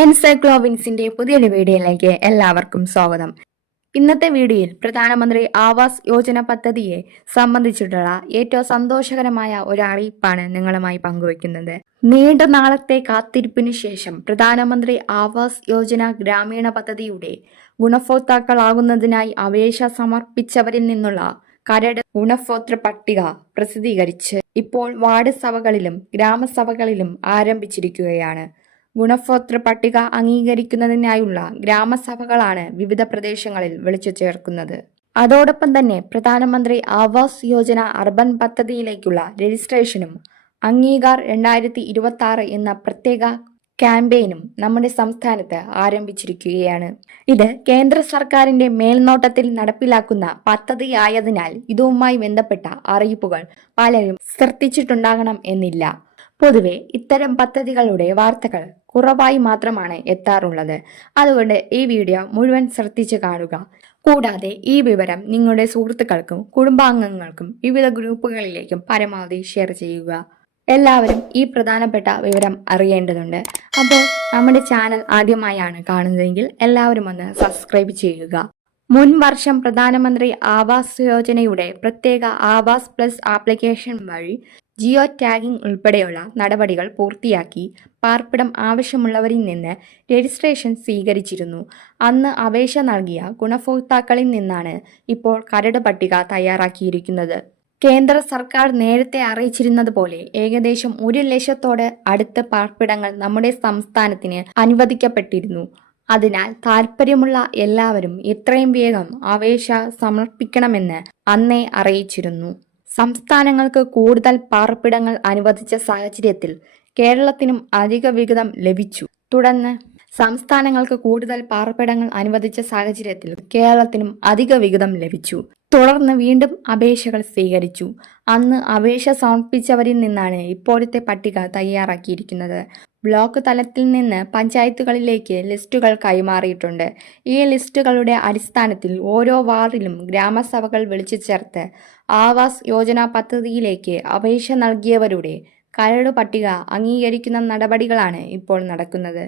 എൻസൈക്ലോവിൻസിന്റെ പുതിയൊരു വീഡിയോയിലേക്ക് എല്ലാവർക്കും സ്വാഗതം. ഇന്നത്തെ വീഡിയോയിൽ പ്രധാനമന്ത്രി ആവാസ് യോജന പദ്ധതിയെ സംബന്ധിച്ചിട്ടുള്ള ഏറ്റവും സന്തോഷകരമായ ഒരു അറിയിപ്പാണ് നിങ്ങളുമായി പങ്കുവയ്ക്കുന്നത്. നീണ്ട നാളത്തെ കാത്തിരിപ്പിനു ശേഷം പ്രധാനമന്ത്രി ആവാസ് യോജന ഗ്രാമീണ പദ്ധതിയുടെ ഗുണഭോക്താക്കളാകുന്നതിനായി അപേക്ഷ സമർപ്പിച്ചവരിൽ നിന്നുള്ള കരട് ഗുണഭോക്തൃ പട്ടിക പ്രസിദ്ധീകരിച്ച് ഇപ്പോൾ വാർഡ് സഭകളിലും ഗ്രാമസഭകളിലും ആരംഭിച്ചിരിക്കുകയാണ്. ഗുണഭോക്തൃ പട്ടിക അംഗീകരിക്കുന്നതിനായുള്ള ഗ്രാമസഭകളാണ് വിവിധ പ്രദേശങ്ങളിൽ വിളിച്ചു ചേർക്കുന്നത്. അതോടൊപ്പം തന്നെ പ്രധാനമന്ത്രി ആവാസ് യോജന അർബൻ പദ്ധതിയിലേക്കുള്ള രജിസ്ട്രേഷനും അംഗീകാർ 2026 എന്ന പ്രത്യേക ക്യാമ്പയിനും നമ്മുടെ സംസ്ഥാനത്ത് ആരംഭിച്ചിരിക്കുകയാണ്. ഇത് കേന്ദ്ര സർക്കാരിന്റെ മേൽനോട്ടത്തിൽ നടപ്പിലാക്കുന്ന പദ്ധതിയായതിനാൽ ഇതുമായി ബന്ധപ്പെട്ട അറിയിപ്പുകൾ പലരും ശ്രദ്ധിച്ചിട്ടുണ്ടാകണം എന്നില്ല. പൊതുവെ ഇത്തരം പദ്ധതികളുടെ വാർത്തകൾ കുറവായി മാത്രമാണ് എത്താറുള്ളത്. അതുകൊണ്ട് ഈ വീഡിയോ മുഴുവൻ ശ്രദ്ധിച്ച് കാണുക. കൂടാതെ ഈ വിവരം നിങ്ങളുടെ സുഹൃത്തുക്കൾക്കും കുടുംബാംഗങ്ങൾക്കും വിവിധ ഗ്രൂപ്പുകളിലേക്കും പരമാവധി ഷെയർ ചെയ്യുക. എല്ലാവരും ഈ പ്രധാനപ്പെട്ട വിവരം അറിയേണ്ടതുണ്ട്. അപ്പോൾ നമ്മുടെ ചാനൽ ആദ്യമായാണ് കാണുന്നതെങ്കിൽ എല്ലാവരും ഒന്ന് സബ്സ്ക്രൈബ് ചെയ്യുക. മുൻ വർഷം പ്രധാനമന്ത്രി ആവാസ് യോജനയുടെ പ്രത്യേക ആവാസ് പ്ലസ് ആപ്ലിക്കേഷൻ വഴി ജിയോ ടാഗിംഗ് ഉൾപ്പെടെയുള്ള നടപടികൾ പൂർത്തിയാക്കി പാർപ്പിടം ആവശ്യമുള്ളവരിൽ നിന്ന് രജിസ്ട്രേഷൻ സ്വീകരിച്ചിരുന്നു. അന്ന് അപേക്ഷ നൽകിയ ഗുണഭോക്താക്കളിൽ നിന്നാണ് ഇപ്പോൾ കരട് പട്ടിക തയ്യാറാക്കിയിരിക്കുന്നത്. കേന്ദ്ര സർക്കാർ നേരത്തെ അറിയിച്ചിരുന്നതുപോലെ ഏകദേശം 1 ലക്ഷത്തോട് അടുത്ത് പാർപ്പിടങ്ങൾ നമ്മുടെ സംസ്ഥാനത്തിന് അനുവദിക്കപ്പെട്ടിരുന്നു. അതിനാൽ താൽപ്പര്യമുള്ള എല്ലാവരും എത്രയും വേഗം അപേക്ഷ സമർപ്പിക്കണമെന്ന് അന്നേ അറിയിച്ചിരുന്നു. സംസ്ഥാനങ്ങൾക്ക് കൂടുതൽ പാർപ്പിടങ്ങൾ അനുവദിച്ച സാഹചര്യത്തിൽ കേരളത്തിനും അധിക വിഹിതം ലഭിച്ചു. തുടർന്ന് സംസ്ഥാനങ്ങൾക്ക് കൂടുതൽ പാർപ്പിടങ്ങൾ അനുവദിച്ച സാഹചര്യത്തിൽ കേരളത്തിനും അധിക വിഹിതം ലഭിച്ചു. തുടർന്ന് വീണ്ടും അപേക്ഷകൾ സ്വീകരിച്ചു. അന്ന് അപേക്ഷ സമർപ്പിച്ചവരിൽ നിന്നാണ് ഇപ്പോഴത്തെ പട്ടിക തയ്യാറാക്കിയിരിക്കുന്നത്. ബ്ലോക്ക് തലത്തിൽ നിന്ന് പഞ്ചായത്തുകളിലേക്ക് ലിസ്റ്റുകൾ കൈമാറിയിട്ടുണ്ട്. ഈ ലിസ്റ്റുകളുടെ അടിസ്ഥാനത്തിൽ ഓരോ വാർഡിലും ഗ്രാമസഭകൾ വിളിച്ചു ചേർത്ത് ആവാസ് യോജന പദ്ധതിയിലേക്ക് അപേക്ഷ നൽകിയവരുടെ കരട് പട്ടിക അംഗീകരിക്കുന്ന നടപടികളാണ് ഇപ്പോൾ നടക്കുന്നത്.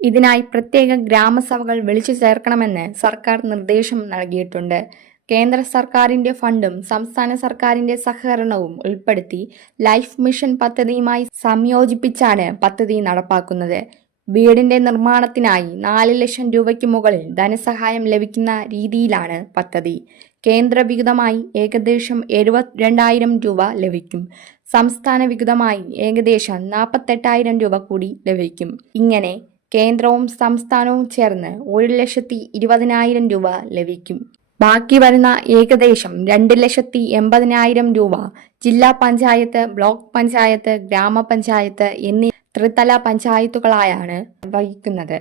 ഇതിനായി പ്രത്യേക ഗ്രാമസഭകൾ വിളിച്ചു ചേർക്കണമെന്ന് സർക്കാർ നിർദ്ദേശം നൽകിയിട്ടുണ്ട്. കേന്ദ്ര സർക്കാരിന്റെ ഫണ്ടും സംസ്ഥാന സർക്കാരിന്റെ സഹകരണവും ഉൾപ്പെടുത്തി ലൈഫ് മിഷൻ പദ്ധതിയുമായി സംയോജിപ്പിച്ചാണ് പദ്ധതി നടപ്പാക്കുന്നത്. വീടിന്റെ നിർമ്മാണത്തിനായി 4 ലക്ഷം രൂപയ്ക്ക് മുകളിൽ ധനസഹായം ലഭിക്കുന്ന രീതിയിലാണ് പദ്ധതി. കേന്ദ്ര വിഹിതമായി ഏകദേശം 72,000 രൂപ ലഭിക്കും. സംസ്ഥാന വിഹിതമായി ഏകദേശം 48,000 രൂപ കൂടി ലഭിക്കും. ഇങ്ങനെ കേന്ദ്രവും സംസ്ഥാനവും ചേർന്ന് 1,20,000 രൂപ ലഭിക്കും. ബാക്കി വരുന്ന ഏകദേശം 2,80,000 രൂപ ജില്ലാ പഞ്ചായത്ത്, ബ്ലോക്ക് പഞ്ചായത്ത്, ഗ്രാമപഞ്ചായത്ത് എന്നീ ത്രിതല പഞ്ചായത്തുകളായാണ് വഹിക്കുന്നത്.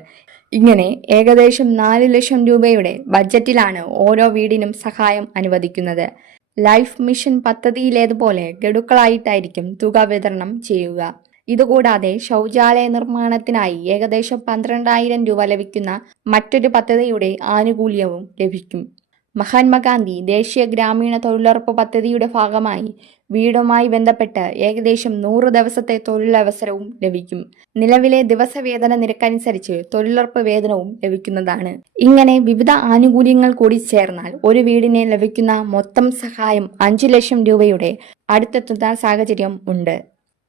ഇങ്ങനെ ഏകദേശം 4 ലക്ഷം രൂപയുടെ ബഡ്ജറ്റിലാണ് ഓരോ വീടിനും സഹായം അനുവദിക്കുന്നത്. ലൈഫ് മിഷൻ പദ്ധതിയിലേതുപോലെ ഗഡുക്കളായിട്ടായിരിക്കും തുക വിതരണം ചെയ്യുക. ഇതുകൂടാതെ ശൗചാലയ നിർമ്മാണത്തിനായി ഏകദേശം 12,000 രൂപ ലഭിക്കുന്ന മറ്റൊരു പദ്ധതിയുടെ ആനുകൂല്യവും ലഭിക്കും. മഹാത്മാഗാന്ധി ദേശീയ ഗ്രാമീണ തൊഴിലുറപ്പ് പദ്ധതിയുടെ ഭാഗമായി വീടുമായി ബന്ധപ്പെട്ട് ഏകദേശം 100 ദിവസത്തെ തൊഴിലവസരവും ലഭിക്കും. നിലവിലെ ദിവസവേതന നിരക്കനുസരിച്ച് തൊഴിലുറപ്പ് വേതനവും ലഭിക്കുന്നതാണ്. ഇങ്ങനെ വിവിധ ആനുകൂല്യങ്ങൾ കൂടി ചേർന്നാൽ ഒരു വീടിന് ലഭിക്കുന്ന മൊത്തം സഹായം 5 ലക്ഷം രൂപയുടെ അടുത്തെത്തുന്ന സാഹചര്യം ഉണ്ട്.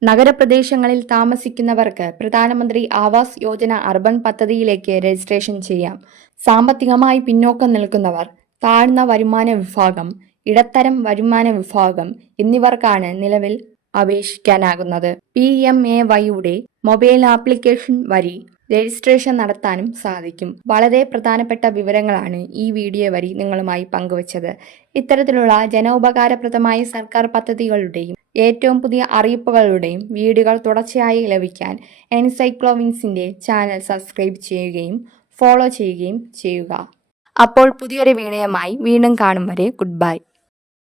നഗരപ്രദേശങ്ങളിൽ താമസിക്കുന്നവർക്ക് പ്രധാനമന്ത്രി ആവാസ് യോജന അർബൻ പദ്ധതിയിലേക്ക് രജിസ്ട്രേഷൻ ചെയ്യാം. സാമ്പത്തികമായി പിന്നോക്കം നിൽക്കുന്നവർ, താഴ്ന്ന വരുമാന വിഭാഗം, ഇടത്തരം വരുമാന വിഭാഗം എന്നിവർക്കാണ് നിലവിൽ അപേക്ഷിക്കാനാകുന്നത്. PMAYയുടെ മൊബൈൽ ആപ്ലിക്കേഷൻ വഴി രജിസ്ട്രേഷൻ നടത്താനും സാധിക്കും. വളരെ പ്രധാനപ്പെട്ട വിവരങ്ങളാണ് ഈ വീഡിയോ വഴി നിങ്ങളുമായി പങ്കുവച്ചത്. ഇത്തരത്തിലുള്ള ജനോപകാരപ്രദമായ സർക്കാർ പദ്ധതികളുടെയും ഏറ്റവും പുതിയ അറിയിപ്പുകളുടെയും വീഡിയോകൾ തുടർച്ചയായി ലഭിക്കാൻ എൻസൈക്ലോവിൻസിന്റെ ചാനൽ സബ്സ്ക്രൈബ് ചെയ്യുകയും ഫോളോ ചെയ്യുകയും ചെയ്യുക. അപ്പോൾ പുതിയൊരു വീഡിയോയുമായി വീണ്ടും കാണും വരെ ഗുഡ് ബൈ.